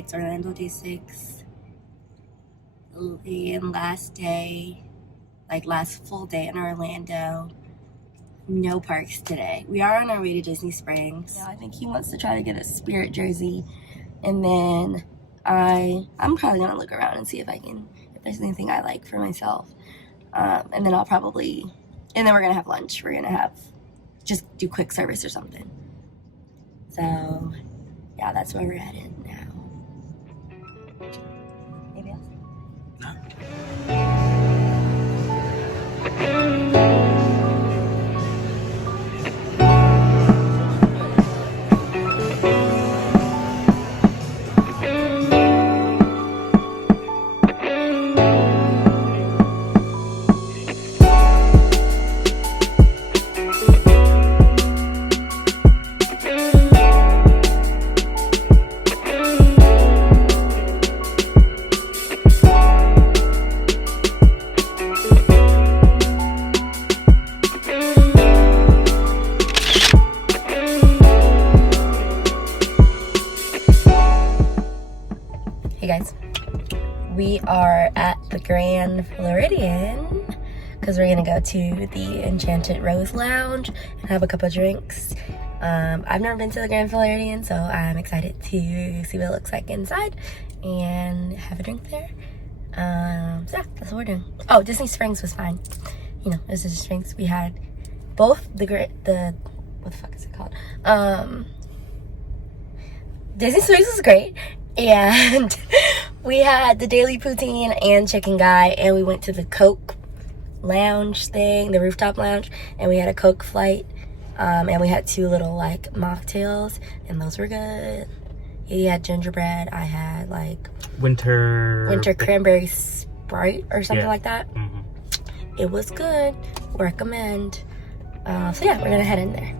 It's Orlando day 6 and last day, like last full day in Orlando. No parks today. We are on our way to Disney Springs. Yeah, I think he wants to try to get a Spirit jersey, and then I'm probably gonna look around and see if there's anything I like for myself. And then and then we're gonna have lunch. We're gonna just do quick service or something. So yeah, that's where we're headed now. Maybe else? No. Hey guys, we are at the Grand Floridian because we're gonna go to the Enchanted Rose Lounge and have a couple of drinks. I've never been to the Grand Floridian, so I'm excited to see what it looks like inside and have a drink there. So yeah, that's what we're doing. Oh, Disney Springs was fine. You know, Disney Springs. We had both what the fuck is it called? Disney Springs was great. And we had the daily poutine and chicken guy, and we went to the Coke lounge thing, the rooftop lounge, and we had a Coke flight, and we had 2 little like mocktails, and those were good. He had gingerbread. I had like winter cranberry Sprite or something like that. It was good. Recommend. So yeah, we're gonna head in there.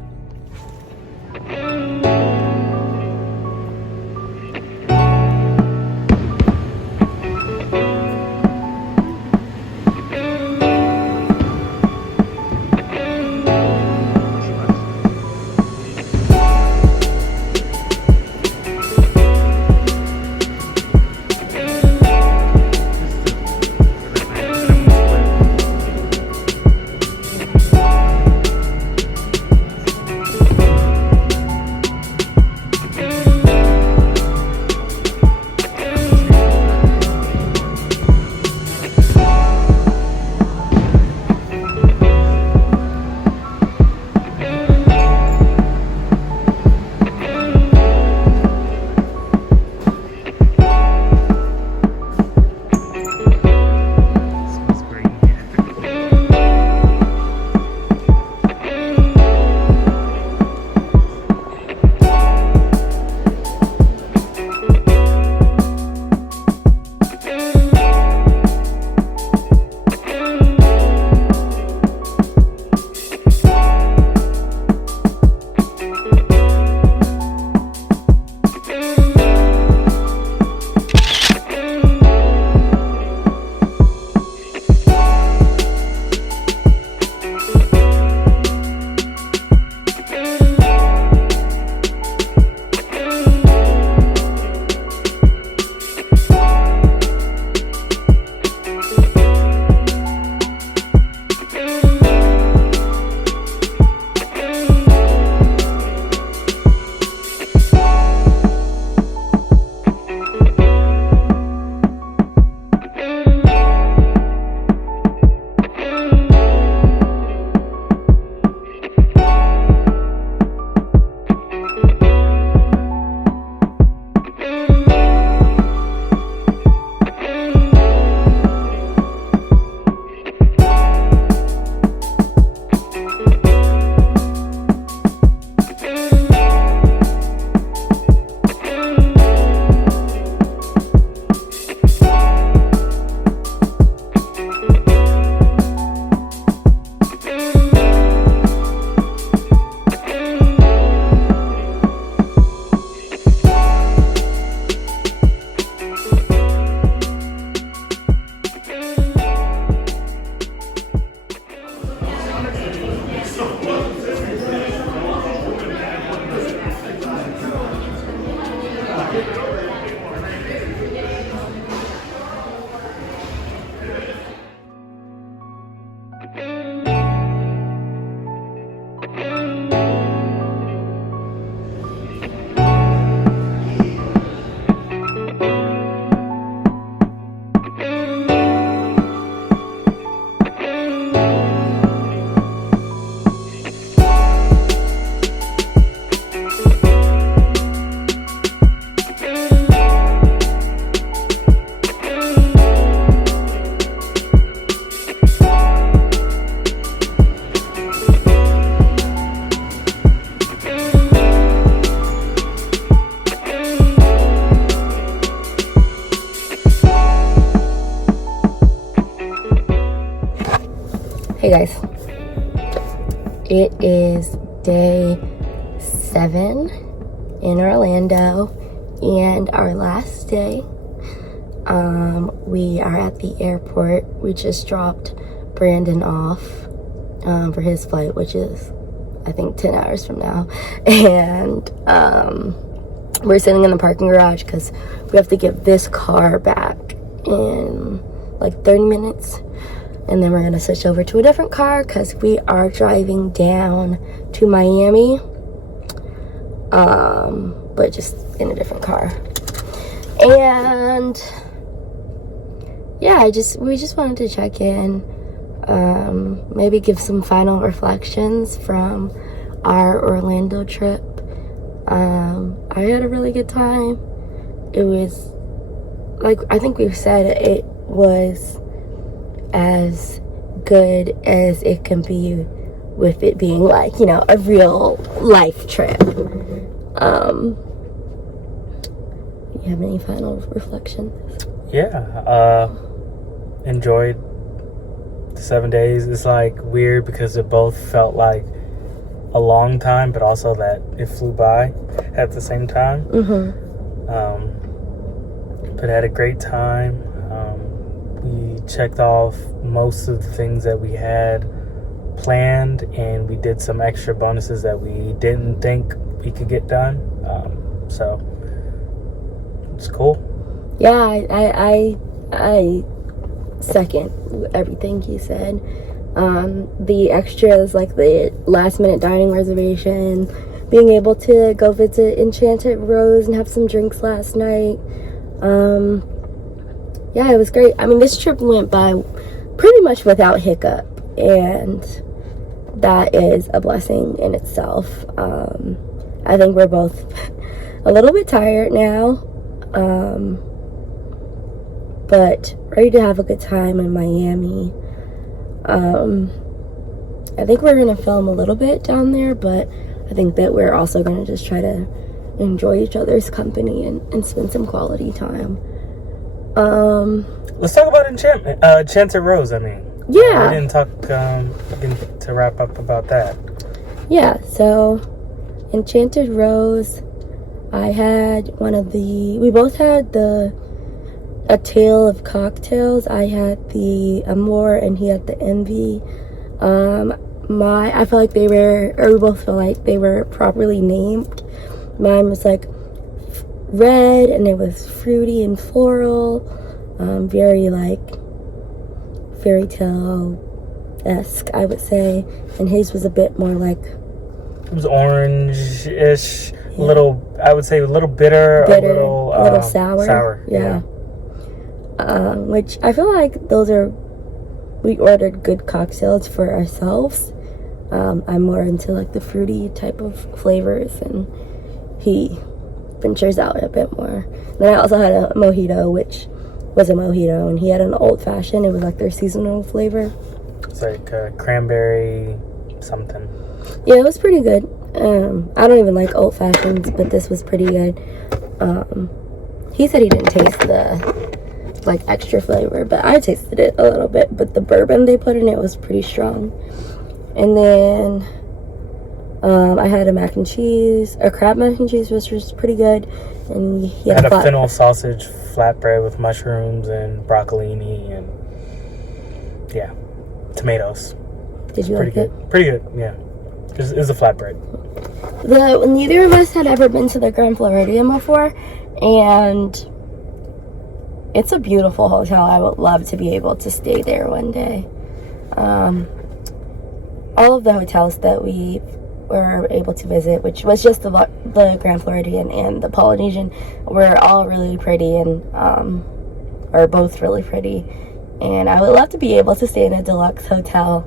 Hey guys, it is day 7 in Orlando and our last day. We are at the airport. We just dropped Brandon off for his flight, which is I think 10 hours from now, and we're sitting in the parking garage because we have to get this car back in like 30 minutes, and then we're gonna switch over to a different car because we are driving down to Miami, but just in a different car. And yeah, we just wanted to check in, maybe give some final reflections from our Orlando trip. I had a really good time. It was, like I think we've said, it was as good as it can be with it being like, you know, a real life trip. You have any final reflections? Yeah, enjoyed the 7 days. It's like weird because it both felt like a long time, but also that it flew by at the same time. But had a great time. We checked off most of the things that we had planned, and we did some extra bonuses that we didn't think we could get done. So it's cool. Yeah, I second everything he said. The extras, like the last minute dining reservation, being able to go visit Enchanted Rose and have some drinks last night. Yeah, it was great. I mean, this trip went by pretty much without hiccup, and that is a blessing in itself. I think we're both a little bit tired now, but ready to have a good time in Miami. I think we're gonna film a little bit down there, but I think that we're also gonna just try to enjoy each other's company and spend some quality time. Let's talk about Enchanted Rose. I mean, yeah, we didn't talk to wrap up about that. Yeah, so Enchanted Rose, I had we both had a tale of cocktails. I had the Amour and he had the Envy. I feel like we both feel like they were properly named. Mine was like red, and it was fruity and floral, very like fairy tale-esque, I would say. And his was a bit more like, it was orange-ish, I would say a little bitter, a little sour. Yeah. Which I feel like we ordered good cocktails for ourselves. I'm more into like the fruity type of flavors, and he ventures out a bit more. Then I also had a mojito, which was a mojito, and he had an old fashioned. It was like their seasonal flavor. It's like cranberry something. Yeah, it was pretty good. I don't even like old fashions, but this was pretty good. He said he didn't taste the like extra flavor, but I tasted it a little bit. But the bourbon they put in it was pretty strong. And then I had a crab mac and cheese, which was pretty good. And he had a fennel sausage flatbread with mushrooms and broccolini and tomatoes. Did you like it? Pretty good, yeah. It was a flatbread. Neither of us had ever been to the Grand Floridian before, and it's a beautiful hotel. I would love to be able to stay there one day. All of the hotels that we were able to visit, which was just the Grand Floridian and the Polynesian, were all really pretty and are both really pretty. And I would love to be able to stay in a deluxe hotel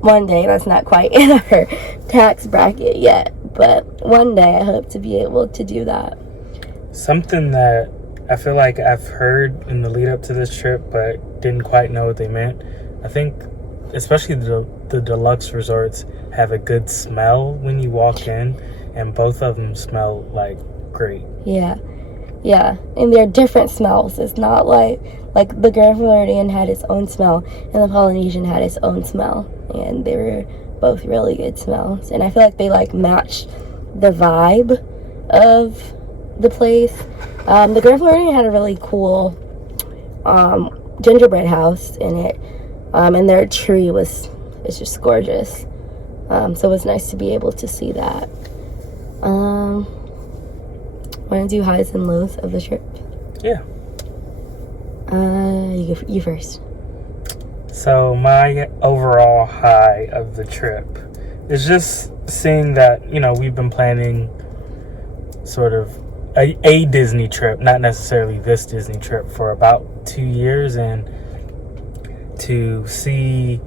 one day. That's not quite in our tax bracket yet, but one day I hope to be able to do that. Something that I feel like I've heard in the lead up to this trip, but didn't quite know what they meant. I think especially the deluxe resorts have a good smell when you walk in, and both of them smell like great. Yeah, Yeah, and they're different smells. It's not like the Grand Floridian had its own smell and the Polynesian had its own smell, and they were both really good smells. And I feel like they like match the vibe of the place. The Grand Floridian had a really cool gingerbread house in it, and their tree is just gorgeous. So it was nice to be able to see that. Want to do highs and lows of the trip? Yeah. You first. So my overall high of the trip is just seeing that, we've been planning sort of a Disney trip, not necessarily this Disney trip, for about 2 years, and to see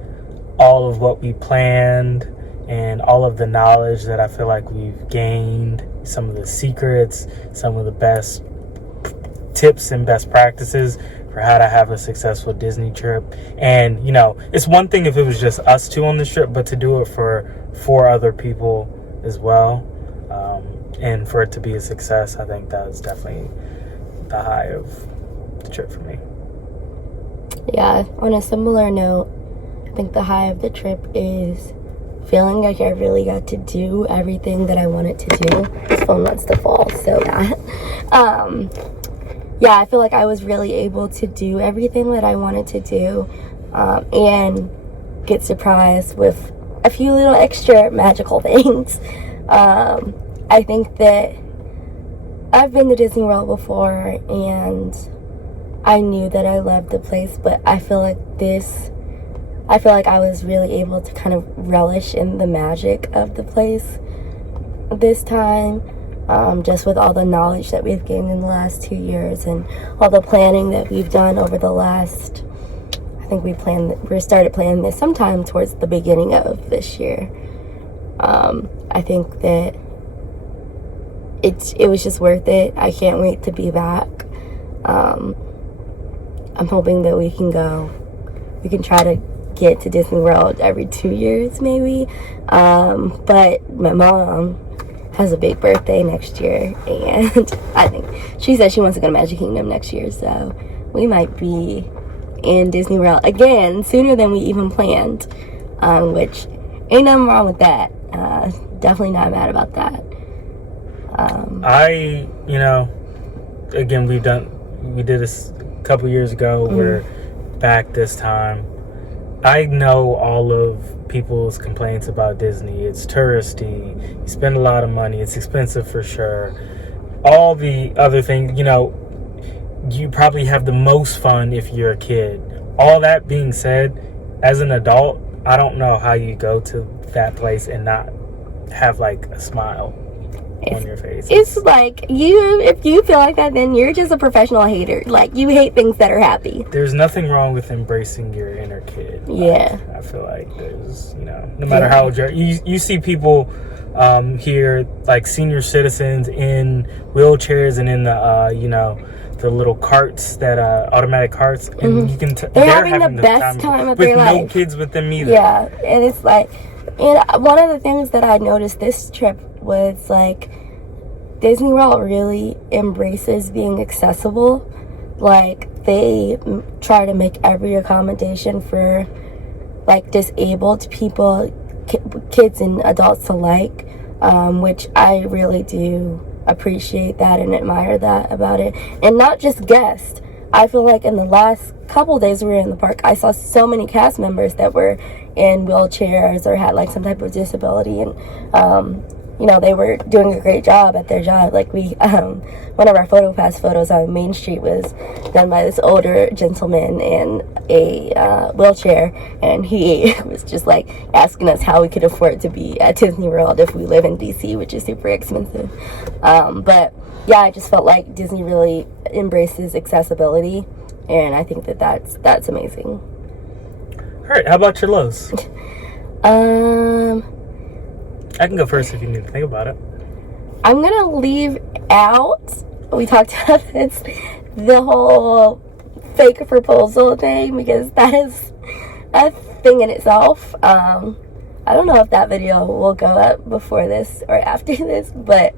all of what we planned and all of the knowledge that I feel like we've gained, some of the secrets, some of the best tips and best practices for how to have a successful Disney trip. And, it's one thing if it was just us two on this trip, but to do it for 4 other people as well, and for it to be a success, I think that was definitely the high of the trip for me. Yeah, on a similar note, I think the high of the trip is feeling like I really got to do everything that I wanted to do. This phone wants to fall so bad. Yeah, I feel like I was really able to do everything that I wanted to do, and get surprised with a few little extra magical things. I think that I've been to Disney World before, and I knew that I loved the place, but I feel like I was really able to kind of relish in the magic of the place this time, just with all the knowledge that we've gained in the last 2 years and all the planning that we've done over the last, I think we started planning this sometime towards the beginning of this year. I think that it was just worth it. I can't wait to be back. I'm hoping that we can try to get to Disney World every 2 years maybe, but my mom has a big birthday next year, and I think she said she wants to go to Magic Kingdom next year, so we might be in Disney World again sooner than we even planned, which ain't nothing wrong with that. Definitely not mad about that. Again, we did this a couple years ago. We're back this time. I know all of people's complaints about Disney. It's touristy, you spend a lot of money, it's expensive for sure. All the other things, you probably have the most fun if you're a kid. All that being said, as an adult, I don't know how you go to that place and not have like a smile on your face. It's like if you feel like that, then you're just a professional hater. Like, you hate things that are happy. There's nothing wrong with embracing your inner kid. Yeah. Like, I feel like there's, no matter how old you see people here, like senior citizens in wheelchairs and in the little carts, that automatic carts, and you can they're having the best time of their life. With no kids with them either. Yeah, and it's like, and one of the things that I noticed this trip was like Disney World really embraces being accessible. Like, they try to make every accommodation for like disabled people, kids and adults alike, which I really do appreciate that and admire that about it. And not just guests. I feel like in the last couple days we were in the park, I saw so many cast members that were in wheelchairs or had like some type of disability, and they were doing a great job at their job. Like, one of our PhotoPass photos on Main Street was done by this older gentleman in a wheelchair, and he was just like asking us how we could afford to be at Disney World if we live in DC, which is super expensive. But yeah, I just felt like Disney really embraces accessibility, and I think that that's amazing. All right, how about your lows? I can go first if you need to think about it. I'm gonna leave out, we talked about this, the whole fake proposal thing, because that is a thing in itself. I don't know if that video will go up before this or after this, but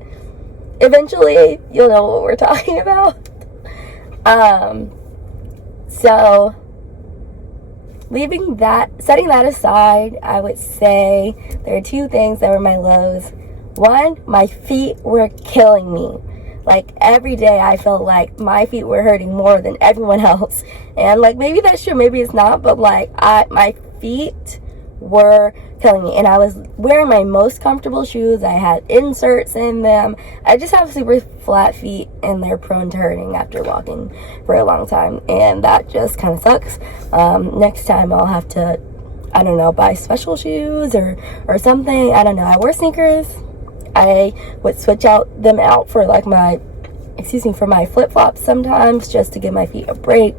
eventually you'll know what we're talking about. So setting that aside, I would say there are two things that were my lows. One, my feet were killing me. Like, every day I felt like my feet were hurting more than everyone else. And, like, maybe that's true, maybe it's not, but, like, my feet were killing me. And I was wearing my most comfortable shoes. I had inserts in them. I just have super flat feet, and they're prone to hurting after walking for a long time. And that just kind of sucks. Next time I'll have to, I don't know, buy special shoes or something. I don't know. I wear sneakers. I would switch them out for like for my flip-flops sometimes, just to give my feet a break.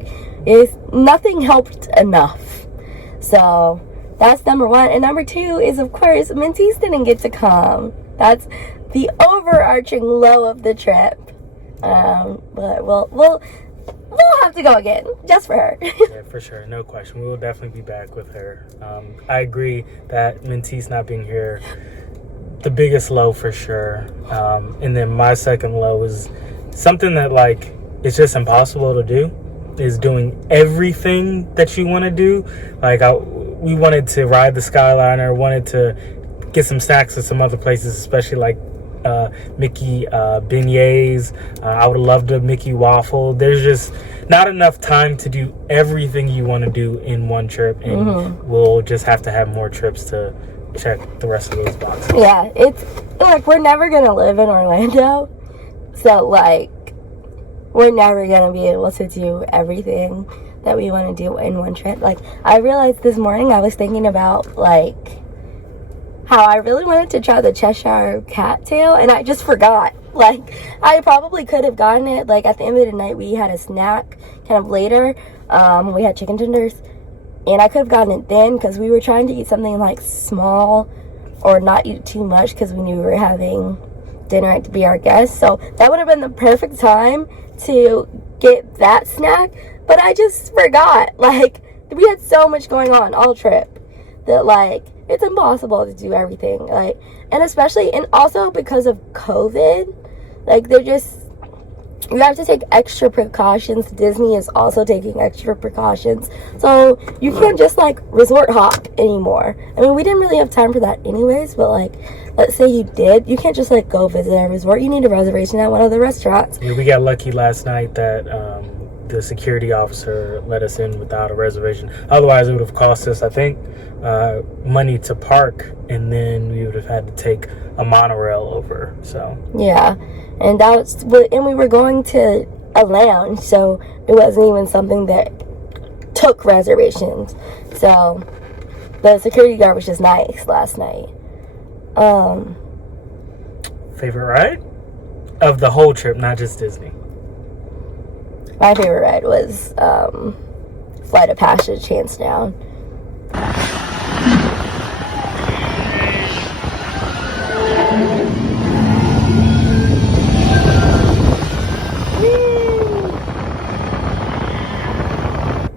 Nothing helped enough. So that's number one. And number two is, of course, Mentees didn't get to come. That's the overarching low of the trip. But we'll have to go again, just for her. Yeah, for sure, no question. We will definitely be back with her. I agree that Mentees not being here, the biggest low for sure. And then my second low is something that, like, it's just impossible to do, is doing everything that you want to do. Like, we wanted to ride the Skyliner, wanted to get some snacks at some other places, especially like Mickey beignets. I would have loved a Mickey waffle. There's just not enough time to do everything you want to do in one trip, and we'll just have to have more trips to check the rest of those boxes. Yeah, it's like we're never gonna live in Orlando, so like we're never gonna be able to do everything that we want to do in one trip. Like, I realized this morning, I was thinking about like how I really wanted to try the Cheshire cat tail, and I just forgot. Like, I probably could have gotten it. Like, at the end of the night, we had a snack kind of later. We had chicken tenders, and I could have gotten it then, because we were trying to eat something like small or not eat too much, because we knew we were having dinner to be our guests. So that would have been the perfect time to get that snack, but I just forgot. Like, we had so much going on all trip that, like, it's impossible to do everything. Like, and especially, and also because of COVID, like, you have to take extra precautions. Disney is also taking extra precautions. So you can't just, like, resort hop anymore. I mean, we didn't really have time for that anyways, but, like, let's say you did. You can't just, like, go visit a resort. You need a reservation at one of the restaurants. Yeah, we got lucky last night that the security officer let us in without a reservation. Otherwise, it would have cost us, I think, money to park, and then we would have had to take a monorail over. So yeah. And we were going to a lounge, so it wasn't even something that took reservations. So the security guard was just nice last night. Favorite ride of the whole trip, not just Disney? My favorite ride was Flight of Passage, hands down.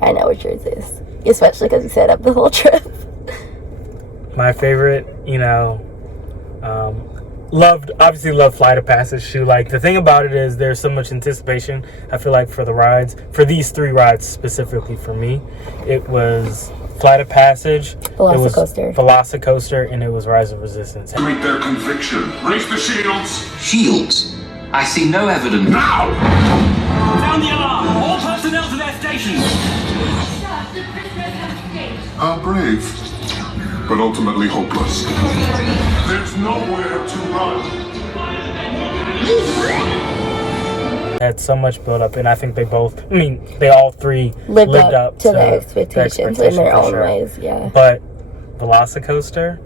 I know what yours is, especially because you set up the whole trip. My favorite, obviously loved Flight of Passage too. Like, the thing about it is there's so much anticipation, I feel like, for the rides. For these three rides specifically for me, it was Flight of Passage, Velocicoaster, and it was Rise of Resistance. Meet their conviction. Raise the shields. Shields? I see no evidence. Now! Sound the alarm! All personnel to their stations! Stop, the prisoners have escaped. How brave, but ultimately hopeless. There's nowhere to run. Had so much build up, and I think they all three lived up to their expectations in their own ways, yeah. But Velocicoaster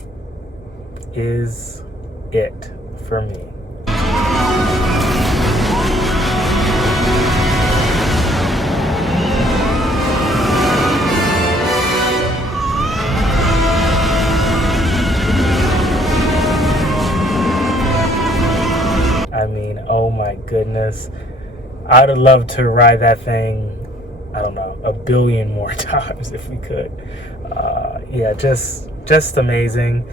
is it for me. I mean, oh my goodness. I would have loved to ride that thing, I don't know, 1 billion more times if we could. Yeah, just amazing.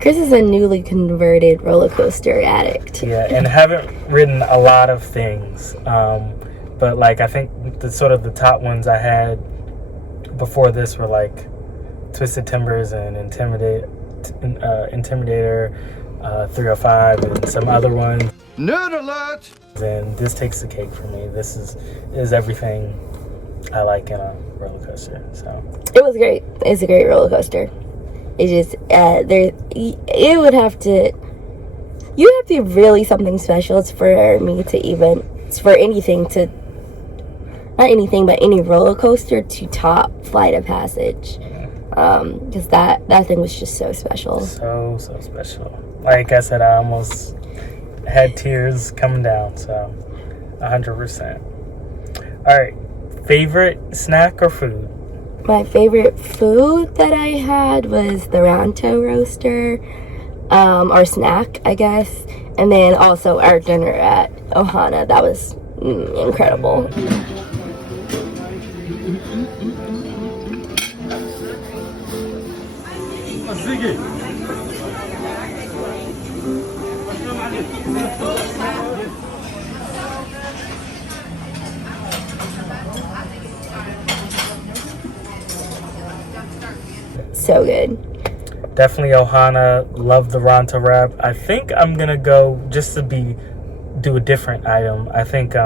Chris is a newly converted roller coaster addict. Yeah, and haven't ridden a lot of things. But like I think the sort of the top ones I had before this were like Twisted Timbers and Intimidator, 305, and some other ones. Nerd alert! And this takes the cake for me. This is everything I like in a roller coaster. So It was great. It's a great roller coaster. It's just it would have to. You have to be really something special. It's for me to even. It's for anything to. Not anything, but any roller coaster to top Flight of Passage. Because that thing was just so special. So special. Like I said, I almost had tears coming down. So 100%. All right. Favorite snack or food? My favorite food that I had was the Ronto roaster, or snack, I guess. And then also our dinner at Ohana. That was incredible. So good. Definitely Ohana. Love the Ronto wrap. I think I'm gonna go just to do a different item. I think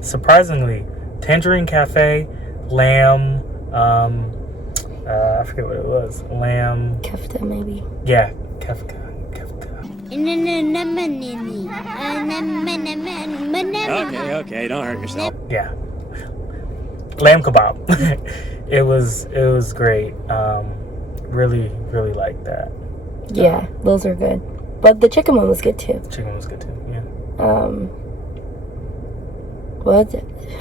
surprisingly, Tangerine Cafe, lamb. I forget what it was. Lamb. Kefta, maybe. Yeah, kefta. Okay, don't hurt yourself. Yeah. Lamb kebab. It was great. Really liked that. Yeah, those are good. But the chicken one was good too. Chicken was good too. Yeah. What?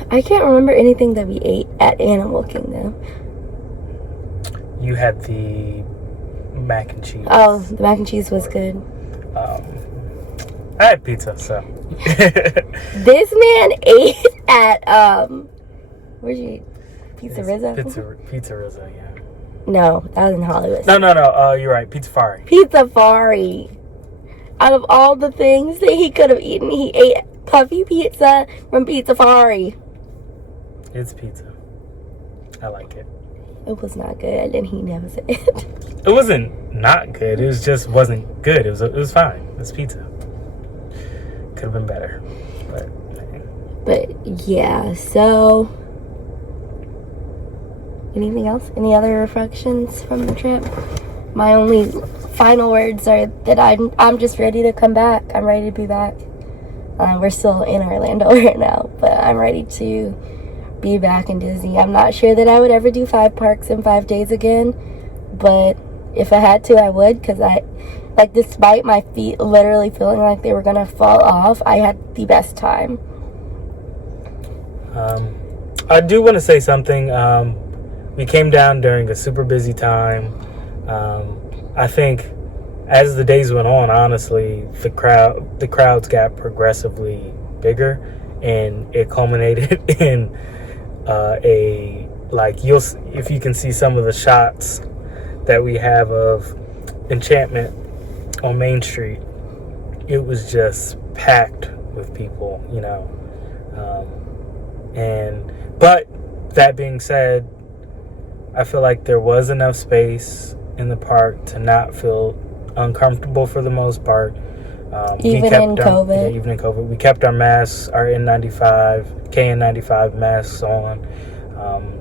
I can't remember anything that we ate at Animal Kingdom. You had the mac and cheese. Oh, the mac and cheese was good. I had pizza, so. This man ate at where'd you eat? Pizza Rizzo? Pizza Rizzo, yeah. No, that was in Hollywood. No. You're right. Pizza Fari. Pizza Fari. Out of all the things that he could have eaten, he ate puffy pizza from Pizza Fari. It's pizza. I like it. It was not good, and he knows it. It wasn't not good. It was just wasn't good. It was fine. It's pizza. Could have been better, But yeah, so anything else? Any other reflections from the trip? My only final words are that I'm just ready to come back. I'm ready to be back. We're still in Orlando right now, but I'm ready to be back in Disney. I'm not sure that I would ever do 5 parks in 5 days again, but if I had to, I would, because despite my feet literally feeling like they were gonna fall off, I had the best time. I do want to say something. We came down during a super busy time. I think as the days went on, honestly, the crowds got progressively bigger, and it culminated in if you can see some of the shots that we have of Enchantment on Main Street, it was just packed with people, but that being said, I feel like there was enough space in the park to not feel uncomfortable for the most part. Even in COVID, we kept our masks, our N95, KN95 masks on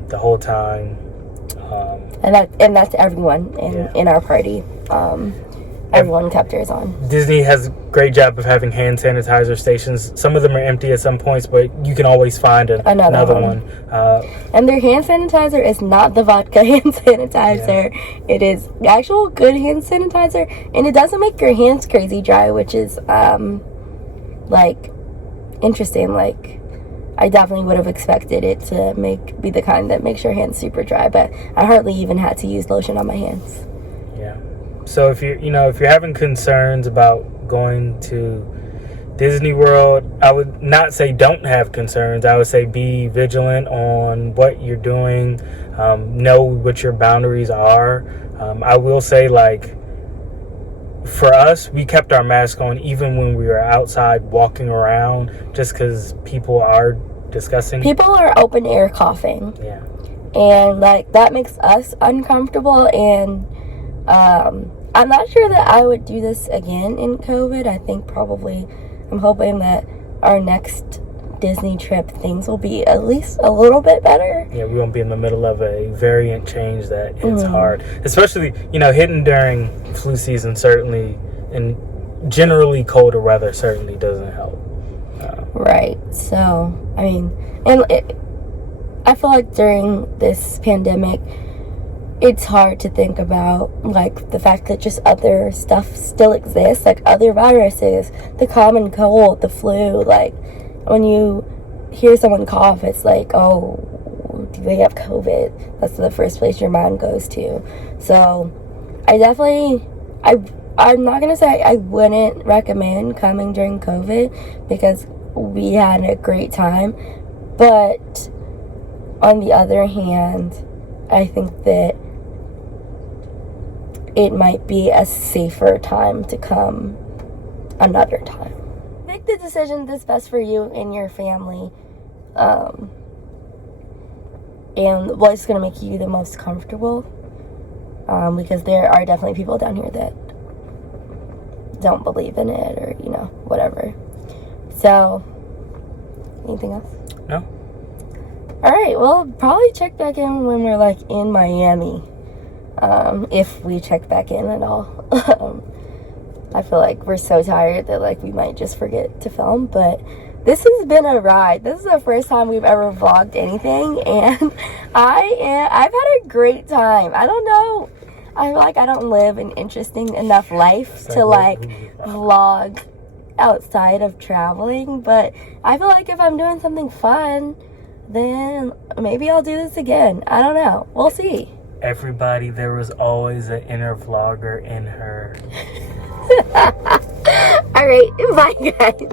the whole time. And that's everyone in our party. Everyone kept theirs on. Disney has a great job of having hand sanitizer stations. Some of them are empty at some points, but you can always find another one. And their hand sanitizer is not the vodka hand sanitizer. Yeah. It is actual good hand sanitizer, and it doesn't make your hands crazy dry, which is interesting. I definitely would have expected it to be the kind that makes your hands super dry, but I hardly even had to use lotion on my hands. Yeah. So if you're having concerns about going to Disney World, I would not say don't have concerns. I would say be vigilant on what you're doing. Know what your boundaries are. I will say, for us, we kept our mask on even when we were outside walking around, just because people are discussing. People are open air coughing. Yeah. And like that makes us uncomfortable, and I'm not sure that I would do this again in COVID. I think probably I'm hoping that our next Disney trip things will be at least a little bit better. Yeah, we won't be in the middle of a variant change that hits hard, especially hitting during flu season certainly, and generally colder weather certainly doesn't help. Right. So I mean, and I feel like during this pandemic, it's hard to think about like the fact that just other stuff still exists, like other viruses, the common cold, the flu. Like when you hear someone cough, it's like, oh, do they have COVID? That's the first place your mind goes to. So I'm not gonna say I wouldn't recommend coming during COVID, because we had a great time, but on the other hand, I think that it might be a safer time to come another time. Make the decision that's best for you and your family, and what's going to make you the most comfortable, because there are definitely people down here that don't believe in it, or whatever. So anything else? No. Alright, well, probably check back in when we're like in Miami, if we check back in at all. I feel like we're so tired that like we might just forget to film, but this has been a ride. This is the first time we've ever vlogged anything, and I've had a great time. I don't know, I feel like I don't live an interesting enough life to like vlog outside of traveling, but I feel like if I'm doing something fun, then maybe I'll do this again. I don't know. We'll see. Everybody, there was always an inner vlogger in her. Alright, bye guys.